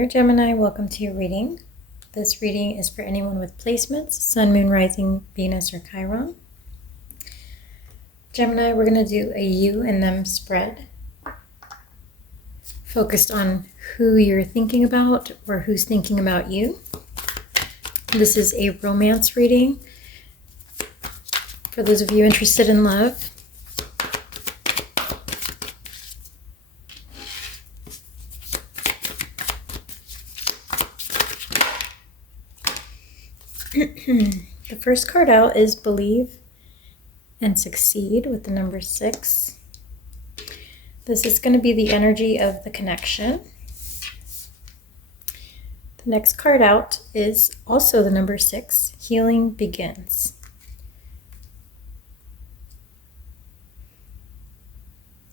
there, Gemini. Welcome to your reading. This reading is for anyone with placements, Sun, Moon, Rising, Venus, or Chiron. Gemini, we're going to do a you and them spread, focused on who you're thinking about or who's thinking about you. This is a romance reading for those of you interested in love. The first card out is Believe and Succeed with the number 6. This is going to be the energy of the connection. The next card out is also the number 6, Healing Begins.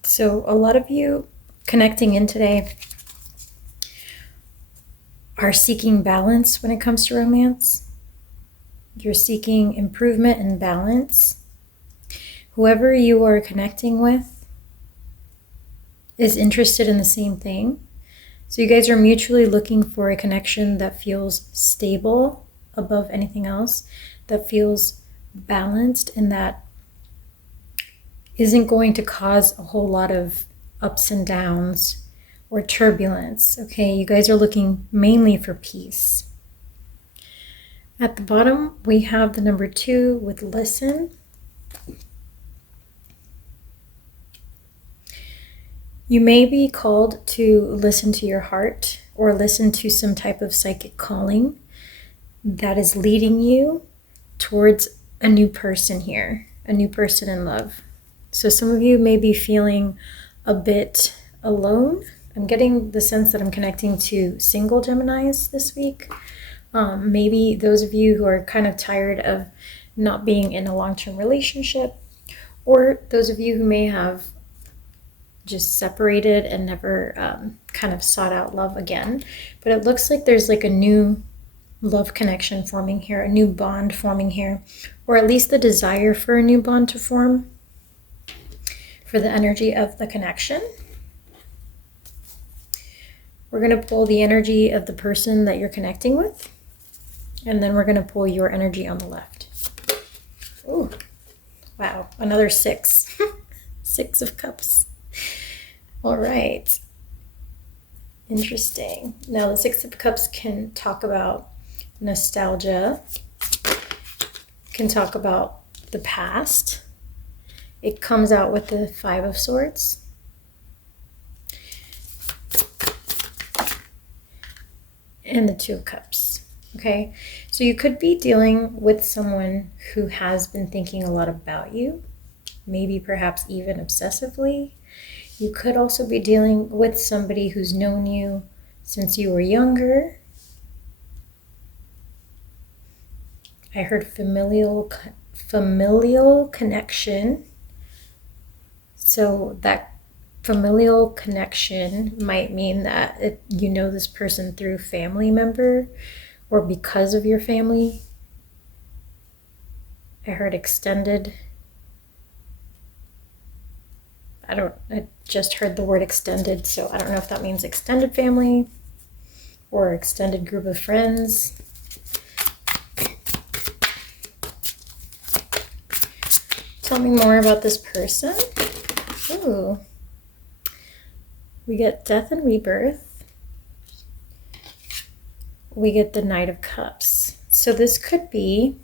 So a lot of you connecting in today are seeking balance when it comes to romance. You're seeking improvement and balance. Whoever you are connecting with is interested in the same thing. So you guys are mutually looking for a connection that feels stable above anything else, that feels balanced, and that isn't going to cause a whole lot of ups and downs or turbulence. Okay, you guys are looking mainly for peace. At the bottom, we have the number 2 with Listen. You may be called to listen to your heart or listen to some type of psychic calling that is leading you towards a new person here, a new person in love. So some of you may be feeling a bit alone. I'm getting the sense that I'm connecting to single Geminis this week. Maybe those of you who are kind of tired of not being in a long-term relationship, or those of you who may have just separated and never kind of sought out love again. But it looks like there's like a new love connection forming here, a new bond forming here, or at least the desire for a new bond to form for the energy of the connection. We're going to pull the energy of the person that you're connecting with. And then we're going to pull your energy on the left. Oh, wow. Another 6. 6 of Cups. All right. Interesting. Now, the 6 of Cups can talk about nostalgia, can talk about the past. It comes out with the 5 of Swords. And the 2 of Cups. Okay, so you could be dealing with someone who has been thinking a lot about you, maybe perhaps even obsessively. You could also be dealing with somebody who's known you since you were younger. I heard familial connection. So that familial connection might mean that you know this person through family member, or because of your family. I heard extended. I just heard the word extended, so I don't know if that means extended family or extended group of friends. Tell me more about this person. Ooh. We get Death and Rebirth. We get the Knight of Cups. So this could be,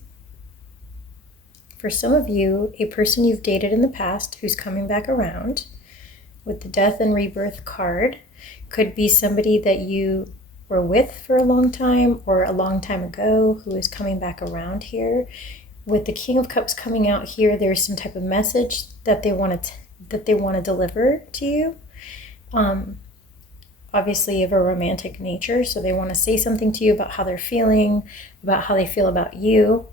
for some of you, a person you've dated in the past who's coming back around with the Death and Rebirth card. Could be somebody that you were with for a long time or a long time ago who is coming back around here. With the King of Cups coming out here, there's some type of message that they want to deliver to you. Obviously of a romantic nature, so they want to say something to you about how they're feeling, about how they feel about you,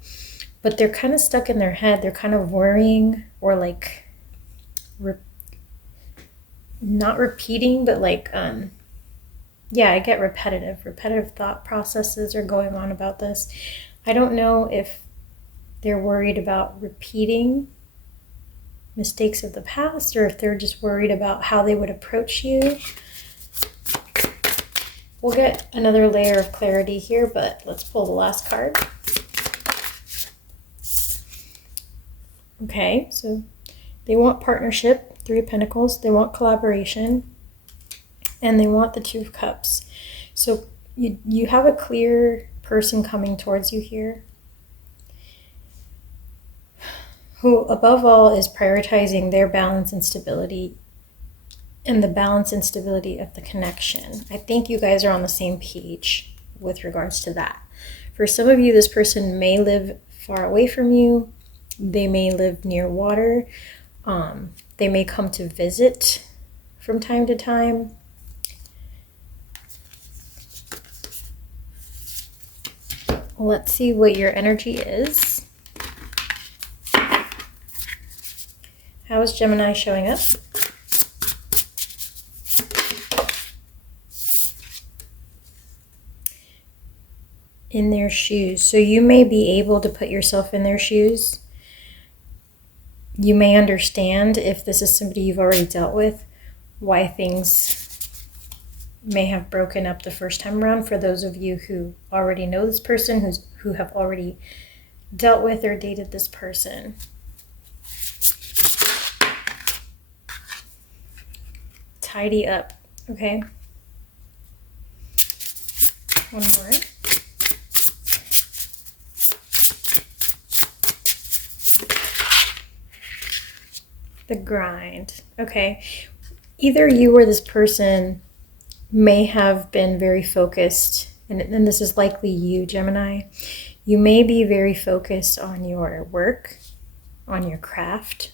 but they're kind of stuck in their head. They're kind of worrying, or like not repeating, but like yeah, I get repetitive thought processes are going on about this. I don't know if they're worried about repeating mistakes of the past, or if they're just worried about how they would approach you. We'll get another layer of clarity here, but let's pull the last card. Okay, so they want partnership, Three of Pentacles. They want collaboration, and they want the Two of Cups. So you have a clear person coming towards you here, who above all is prioritizing their balance and stability, and the balance and stability of the connection. I think you guys are on the same page with regards to that. For some of you, this person may live far away from you. They may live near water. They may come to visit from time to time. Let's see what your energy is. How is Gemini showing up? In their shoes. So you may be able to put yourself in their shoes. You may understand, if this is somebody you've already dealt with, why things may have broken up the first time around. For those of you who already know this person, who have already dealt with or dated this person. Tidy up, okay? One more. The grind, okay? Either you or this person may have been very focused, and this is likely you, Gemini. You may be very focused on your work, on your craft,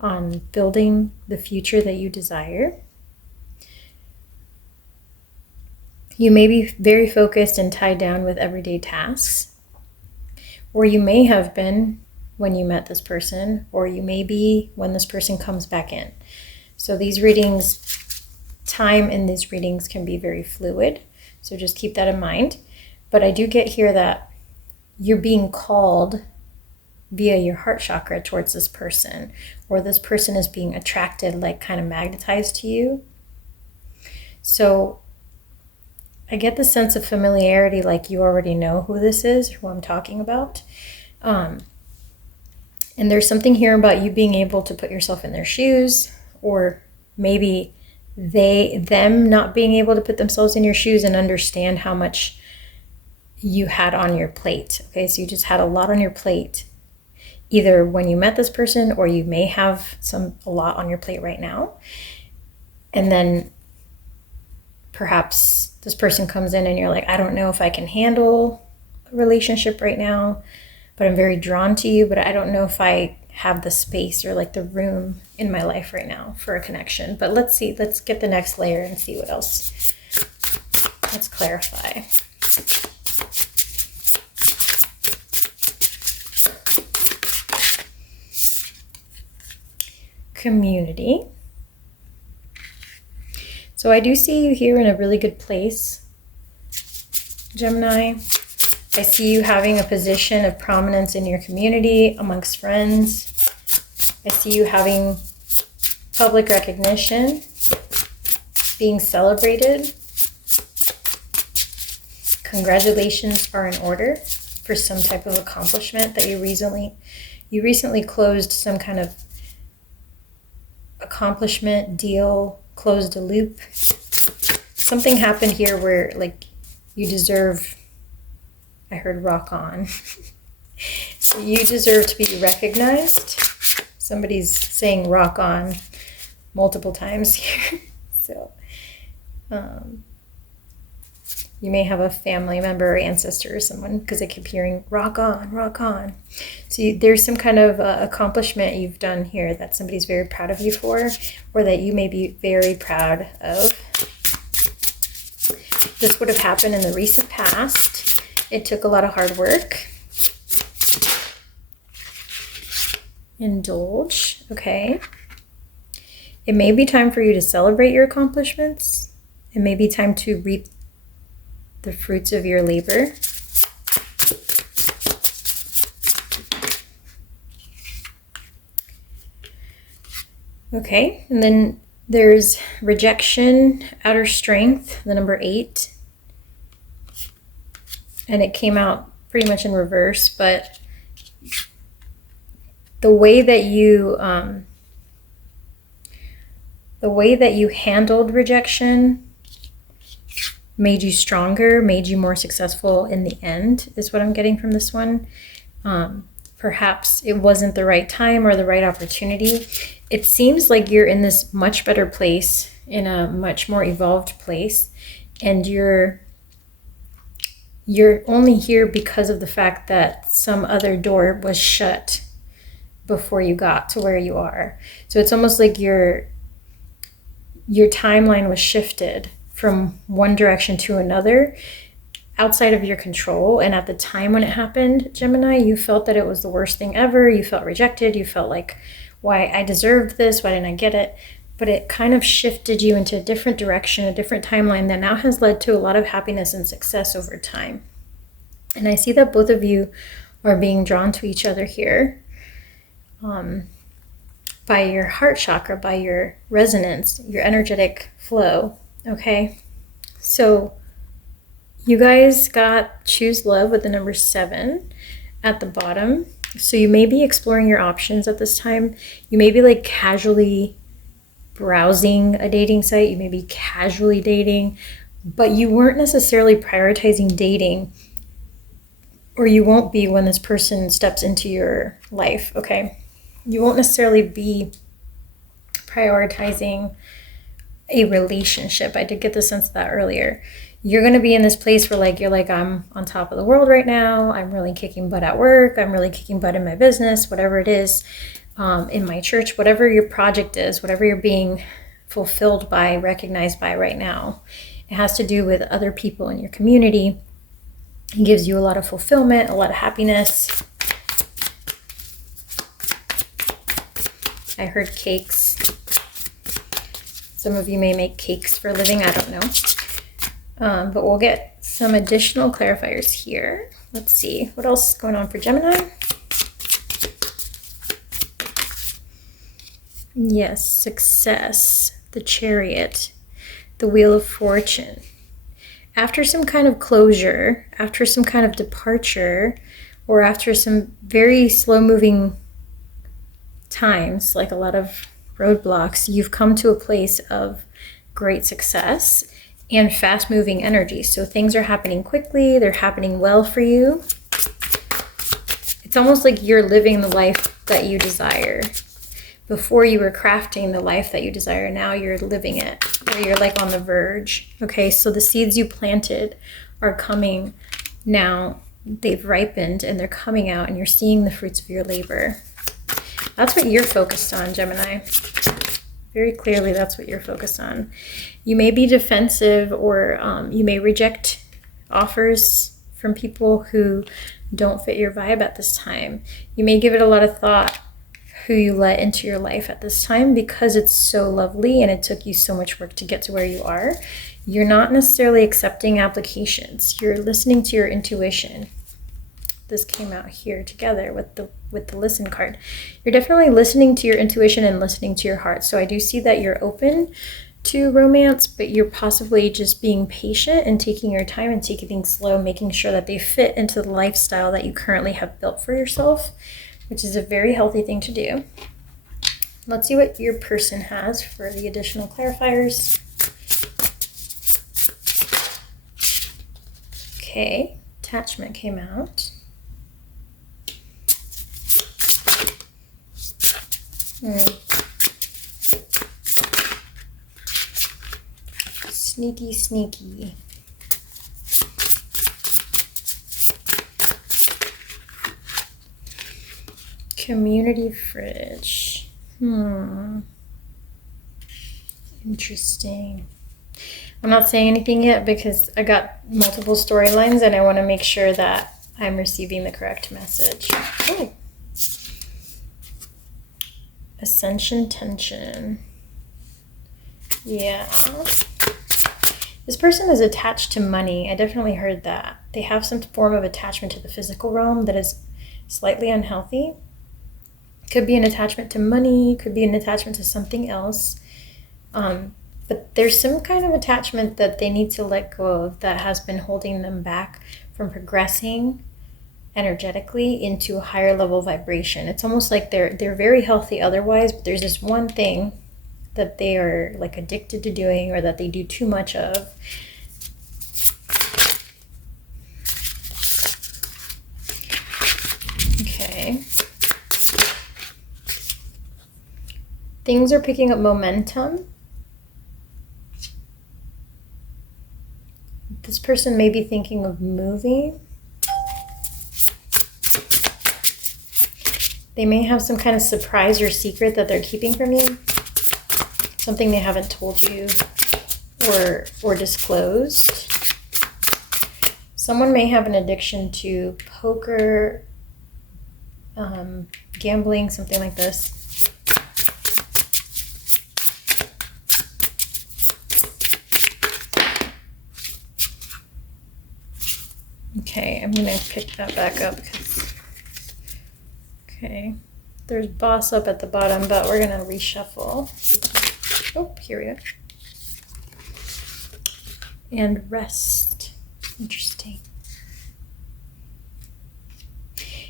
on building the future that you desire. You may be very focused and tied down with everyday tasks, or you may have been when you met this person, or you may be when this person comes back in. So these readings, time in these readings can be very fluid. So just keep that in mind. But I do get here that you're being called via your heart chakra towards this person, or this person is being attracted, like kind of magnetized to you. So I get the sense of familiarity, like you already know who this is, who I'm talking about. And there's something here about you being able to put yourself in their shoes, or maybe them not being able to put themselves in your shoes and understand how much you had on your plate. Okay, so you just had a lot on your plate, either when you met this person, or you may have a lot on your plate right now. And then perhaps this person comes in and you're like, I don't know if I can handle a relationship right now, but I'm very drawn to you, but I don't know if I have the space or like the room in my life right now for a connection. But let's see, let's get the next layer and see what else. Let's clarify. Community. So I do see you here in a really good place, Gemini. I see you having a position of prominence in your community, amongst friends. I see you having public recognition, being celebrated. Congratulations are in order for some type of accomplishment that you recently closed some kind of accomplishment, deal, closed a loop. Something happened here where like you deserve, I heard rock on. You deserve to be recognized. Somebody's saying rock on multiple times here. So you may have a family member or ancestor or someone, because I keep hearing rock on, rock on. So there's some kind of accomplishment you've done here that somebody's very proud of you for, or that you may be very proud of. This would have happened in the recent past. It took a lot of hard work. Indulge, okay. It may be time for you to celebrate your accomplishments. It may be time to reap the fruits of your labor. Okay, and then there's rejection, outer strength, the number 8. and it came out pretty much in reverse, but the way that you handled rejection made you stronger, made you more successful in the end, is what I'm getting from this one. Perhaps it wasn't the right time or the right opportunity. It seems like you're in this much better place, in a much more evolved place, and you're only here because of the fact that some other door was shut before you got to where you are. So it's almost like your timeline was shifted from one direction to another, outside of your control. And at the time when it happened, Gemini, you felt that it was the worst thing ever. You felt rejected. You felt like, why I deserved this? Why didn't I get it? But it kind of shifted you into a different direction, a different timeline that now has led to a lot of happiness and success over time. And I see that both of you are being drawn to each other here, by your heart chakra, by your resonance, your energetic flow. Okay, so you guys got choose love with the number 7 at the bottom. So you may be exploring your options at this time. You may be like casually browsing a dating site. You may be casually dating, but you weren't necessarily prioritizing dating, or you won't be when this person steps into your life. Okay, you won't necessarily be prioritizing a relationship. I did get the sense of that earlier. You're going to be in this place where like you're like, I'm on top of the world right now. I'm really kicking butt at work. I'm really kicking butt in my business, whatever it is, in my church, whatever your project is, whatever you're being fulfilled by, recognized by right now. It has to do with other people in your community. It gives you a lot of fulfillment, a lot of happiness. I heard cakes. Some of you may make cakes for a living. I don't know. But we'll get some additional clarifiers here. Let's see. What else is going on for Gemini? Yes, success, the Chariot, the Wheel of Fortune. After some kind of closure, after some kind of departure, or after some very slow-moving times, like a lot of roadblocks, you've come to a place of great success and fast-moving energy. So things are happening quickly. They're happening well for you. It's almost like you're living the life that you desire. Before you were crafting the life that you desire, now you're living it, or you're like on the verge. Okay, so the seeds you planted are coming now. They've ripened and they're coming out, and you're seeing the fruits of your labor. That's what you're focused on, Gemini. Very clearly, that's what you're focused on. You may be defensive, or you may reject offers from people who don't fit your vibe at this time. You may give it a lot of thought who you let into your life at this time, because it's so lovely and it took you so much work to get to where you are. You're not necessarily accepting applications. You're listening to your intuition. This came out here together with the listen card. You're definitely listening to your intuition and listening to your heart. So I do see that you're open to romance, but you're possibly just being patient and taking your time and taking things slow, making sure that they fit into the lifestyle that you currently have built for yourself, which is a very healthy thing to do. Let's see what your person has for the additional clarifiers. Okay, attachment came out. Sneaky, sneaky. Community fridge. Interesting. I'm not saying anything yet because I got multiple storylines and I want to make sure that I'm receiving the correct message. Oh. Ascension tension. Yeah. This person is attached to money. I definitely heard that. They have some form of attachment to the physical realm that is slightly unhealthy. Could be an attachment to money, could be an attachment to something else. But there's some kind of attachment that they need to let go of that has been holding them back from progressing energetically into a higher level vibration. It's almost like they're very healthy otherwise, but there's this one thing that they are like addicted to doing, or that they do too much of. Okay. Things are picking up momentum. This person may be thinking of moving. They may have some kind of surprise or secret that they're keeping from you. Something they haven't told you or disclosed. Someone may have an addiction to poker, gambling, something like this. Okay, I'm gonna pick that back up because, okay, there's boss up at the bottom, but we're gonna reshuffle. Oh, here we go. And rest. Interesting.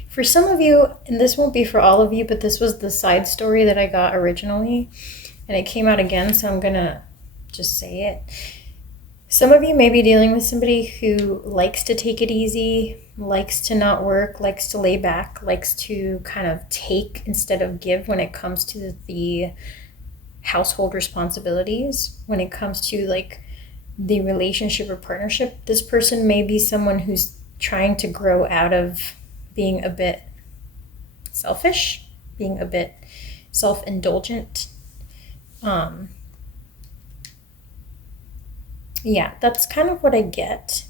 For some of you, and this won't be for all of you, but this was the side story that I got originally, and it came out again, so I'm gonna just say it. Some of you may be dealing with somebody who likes to take it easy, likes to not work, likes to lay back, likes to kind of take instead of give when it comes to the household responsibilities, when it comes to like the relationship or partnership. This person may be someone who's trying to grow out of being a bit selfish, being a bit self-indulgent. Yeah, that's kind of what I get.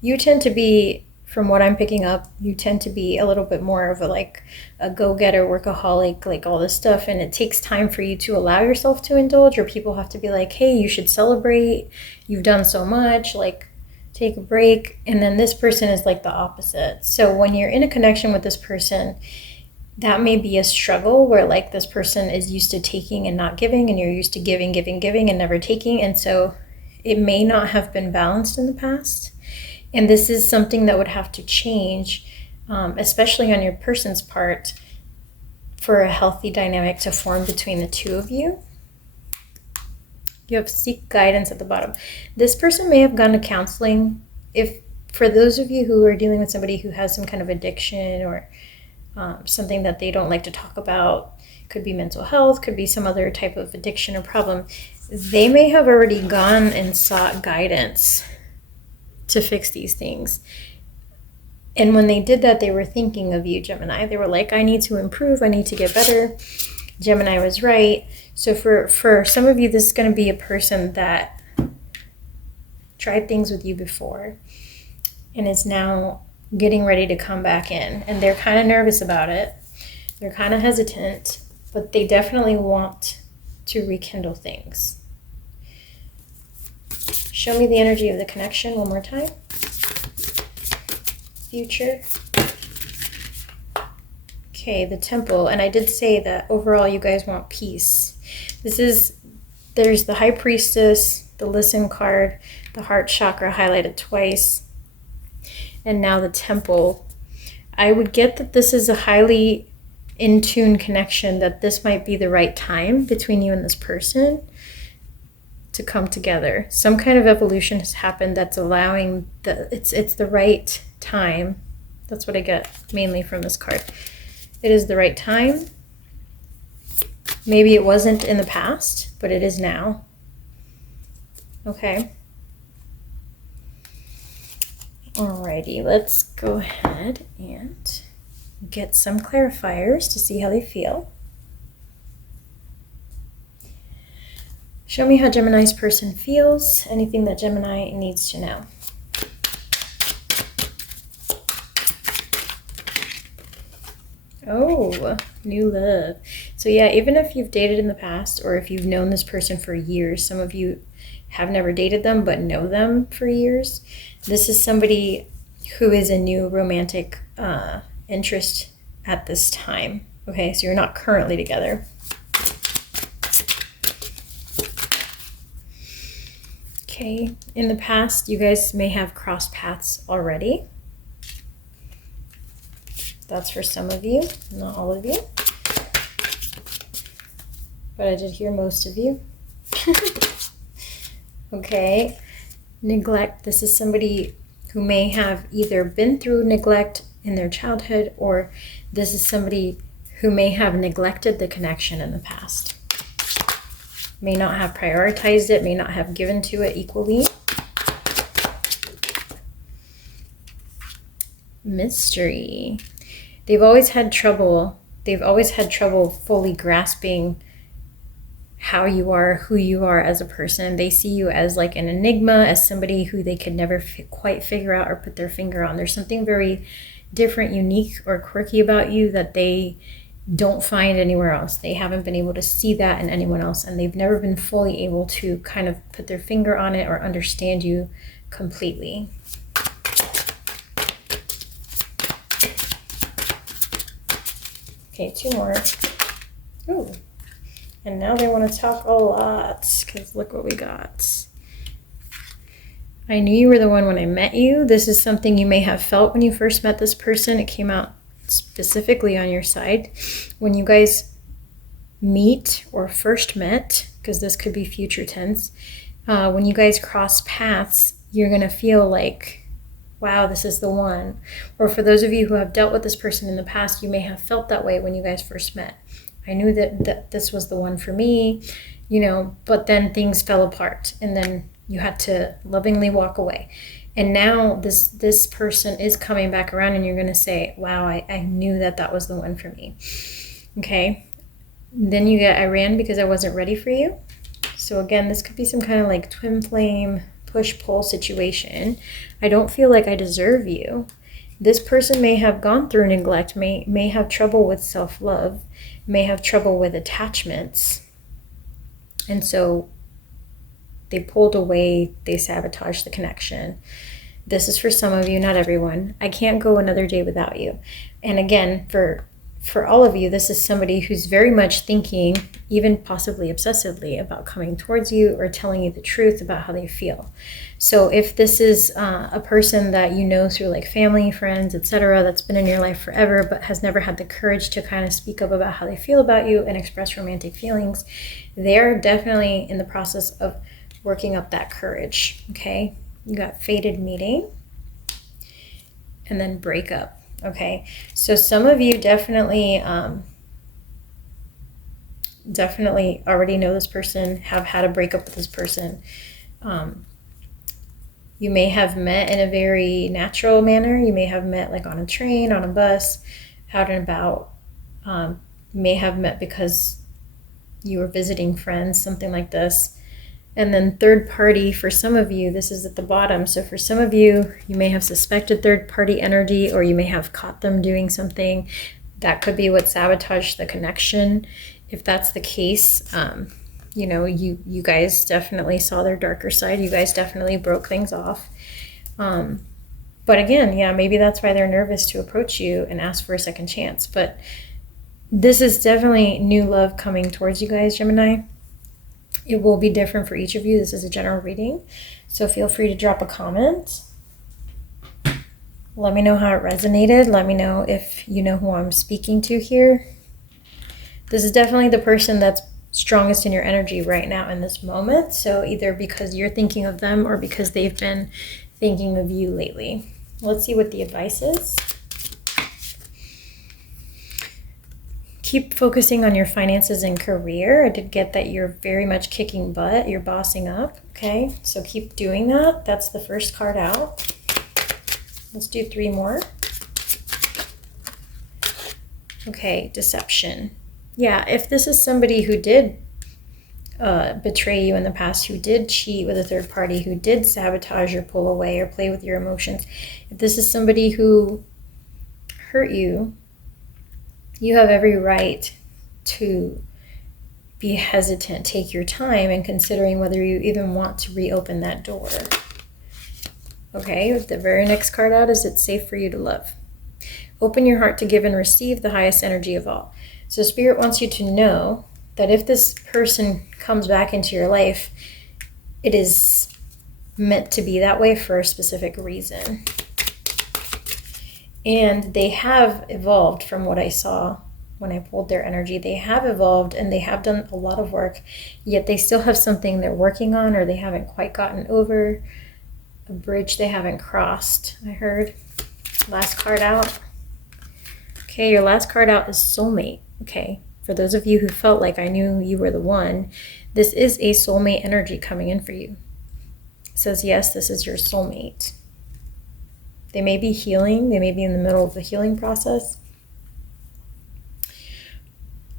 You tend to be, from what I'm picking up, you tend to be a little bit more of a go-getter, workaholic, like all this stuff, and it takes time for you to allow yourself to indulge, or people have to be like, hey, you should celebrate, you've done so much, like take a break. And then this person is like the opposite. So when you're in a connection with this person, that may be a struggle where like this person is used to taking and not giving, and you're used to giving and never taking, and so it may not have been balanced in the past. And this is something that would have to change, especially on your person's part, for a healthy dynamic to form between the two of you. You have seek guidance at the bottom. This person may have gone to counseling. If for those of you who are dealing with somebody who has some kind of addiction or something that they don't like to talk about, could be mental health, could be some other type of addiction or problem, they may have already gone and sought guidance to fix these things. And when they did that, they were thinking of you, Gemini. They were like, I need to improve, I need to get better. Gemini was right. So for some of you, this is going to be a person that tried things with you before and is now getting ready to come back in. And they're kind of nervous about it. They're kind of hesitant, but they definitely want to rekindle things. Show me the energy of the connection one more time. Future. Okay, the Temple. And I did say that overall you guys want peace. There's the High Priestess, the Listen card, the Heart Chakra highlighted twice, and now the Temple. I would get that this is a highly in tune connection, that this might be the right time between you and this person to come together. Some kind of evolution has happened that's allowing it's the right time. That's what I get mainly from this card. It is the right time. Maybe it wasn't in the past, but it is now. Okay. Alrighty, let's go ahead and get some clarifiers to see how they feel. Show me how Gemini's person feels. Anything that Gemini needs to know. Oh, new love. So yeah, even if you've dated in the past, or if you've known this person for years, some of you have never dated them but know them for years. This is somebody who is a new romantic interest at this time. Okay, so you're not currently together. Okay, in the past, you guys may have crossed paths already. That's for some of you, not all of you. But I did hear most of you. Okay, neglect. This is somebody who may have either been through neglect in their childhood, or this is somebody who may have neglected the connection in the past. May not have prioritized it, may not have given to it equally. Mystery. They've always had trouble fully grasping how you are, who you are as a person. They see you as like an enigma, as somebody who they could never quite figure out or put their finger on. There's something very different, unique, or quirky about you that they don't find anywhere else. They haven't been able to see that in anyone else, and they've never been fully able to kind of put their finger on it or understand you completely. Okay, 2 more. Ooh. And now they want to talk a lot, because look what we got. I knew you were the one when I met you. This is something you may have felt when you first met this person. It came out specifically on your side. When you guys meet or first met, because this could be future tense, when you guys cross paths, you're going to feel like, wow, this is the one. Or for those of you who have dealt with this person in the past, you may have felt that way when you guys first met. I knew that this was the one for me, you know, but then things fell apart, and then you had to lovingly walk away. And now this person is coming back around, and you're going to say, wow, I knew that was the one for me. Okay. Then you get, I ran because I wasn't ready for you. So again, this could be some kind of like twin flame push-pull situation. I don't feel like I deserve you. This person may have gone through neglect, may have trouble with self-love, may have trouble with attachments. And so they pulled away, they sabotaged the connection. This is for some of you, not everyone. I can't go another day without you. And again, for all of you, this is somebody who's very much thinking, even possibly obsessively, about coming towards you or telling you the truth about how they feel. So if this is a person that you know through like family, friends, etc., that's been in your life forever but has never had the courage to kind of speak up about how they feel about you and express romantic feelings, they're definitely in the process of working up that courage. Okay, you got fated meeting and then breakup. Okay, so some of you definitely already know this person, have had a breakup with this person. You may have met in a very natural manner. You may have met like on a train, on a bus, out and about. You may have met because you were visiting friends, something like this. And then third party, for some of you, this is at the bottom. So for some of you, you may have suspected third party energy, or you may have caught them doing something. That could be what sabotaged the connection. If that's the case, you know, you guys definitely saw their darker side. You guys definitely broke things off. But again, yeah, maybe that's why they're nervous to approach you and ask for a second chance. But this is definitely new love coming towards you guys, Gemini. It will be different for each of you. This is a general reading. So feel free to drop a comment. Let me know how it resonated. Let me know if you know who I'm speaking to here. This is definitely the person that's strongest in your energy right now in this moment. So either because you're thinking of them or because they've been thinking of you lately. Let's see what the advice is. Keep focusing on your finances and career. I did get that you're very much kicking butt. You're bossing up. Okay, so keep doing that. That's the first card out. Let's do 3 more. Okay, deception. Yeah, if this is somebody who did betray you in the past, who did cheat with a third party, who did sabotage or pull away or play with your emotions, if this is somebody who hurt you, you have every right to be hesitant, take your time in considering whether you even want to reopen that door. Okay, the very next card out is it's safe for you to love. Open your heart to give and receive the highest energy of all. So Spirit wants you to know that if this person comes back into your life, it is meant to be that way for a specific reason. And they have evolved from what I saw when I pulled their energy. They have evolved and they have done a lot of work, yet they still have something they're working on, or they haven't quite gotten over, a bridge they haven't crossed, I heard. Last card out. Okay, your last card out is soulmate. Okay, for those of you who felt like I knew you were the one, this is a soulmate energy coming in for you. It says, yes, this is your soulmate. They may be healing. They may be in the middle of the healing process.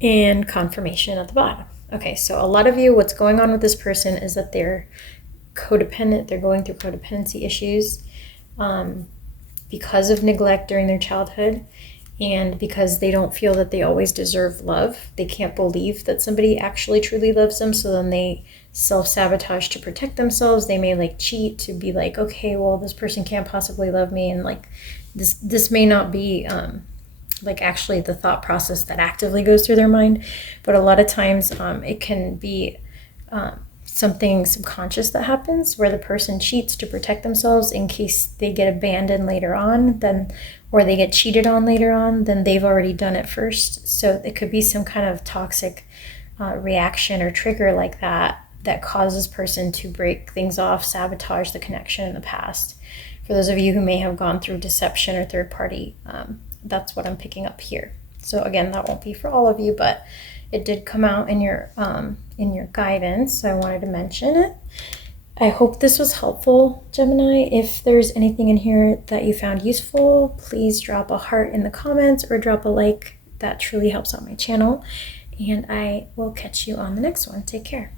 And confirmation at the bottom. Okay, so a lot of you, what's going on with this person is that they're codependent. They're going through codependency issues because of neglect during their childhood, and because they don't feel that they always deserve love. They can't believe that somebody actually truly loves them, so then they self-sabotage to protect themselves. They may like cheat to be like, okay, well, this person can't possibly love me, and like this may not be like actually the thought process that actively goes through their mind, but a lot of times it can be something subconscious that happens where the person cheats to protect themselves in case they get abandoned later on, then, or they get cheated on later on, then they've already done it first. So it could be some kind of toxic reaction or trigger like that causes person to break things off, sabotage the connection in the past. For those of you who may have gone through deception or third party, that's what I'm picking up here. So again, that won't be for all of you, but it did come out in your guidance, so I wanted to mention it. I hope this was helpful, Gemini. If there's anything in here that you found useful, please drop a heart in the comments or drop a like. That truly helps out my channel. And I will catch you on the next one. Take care.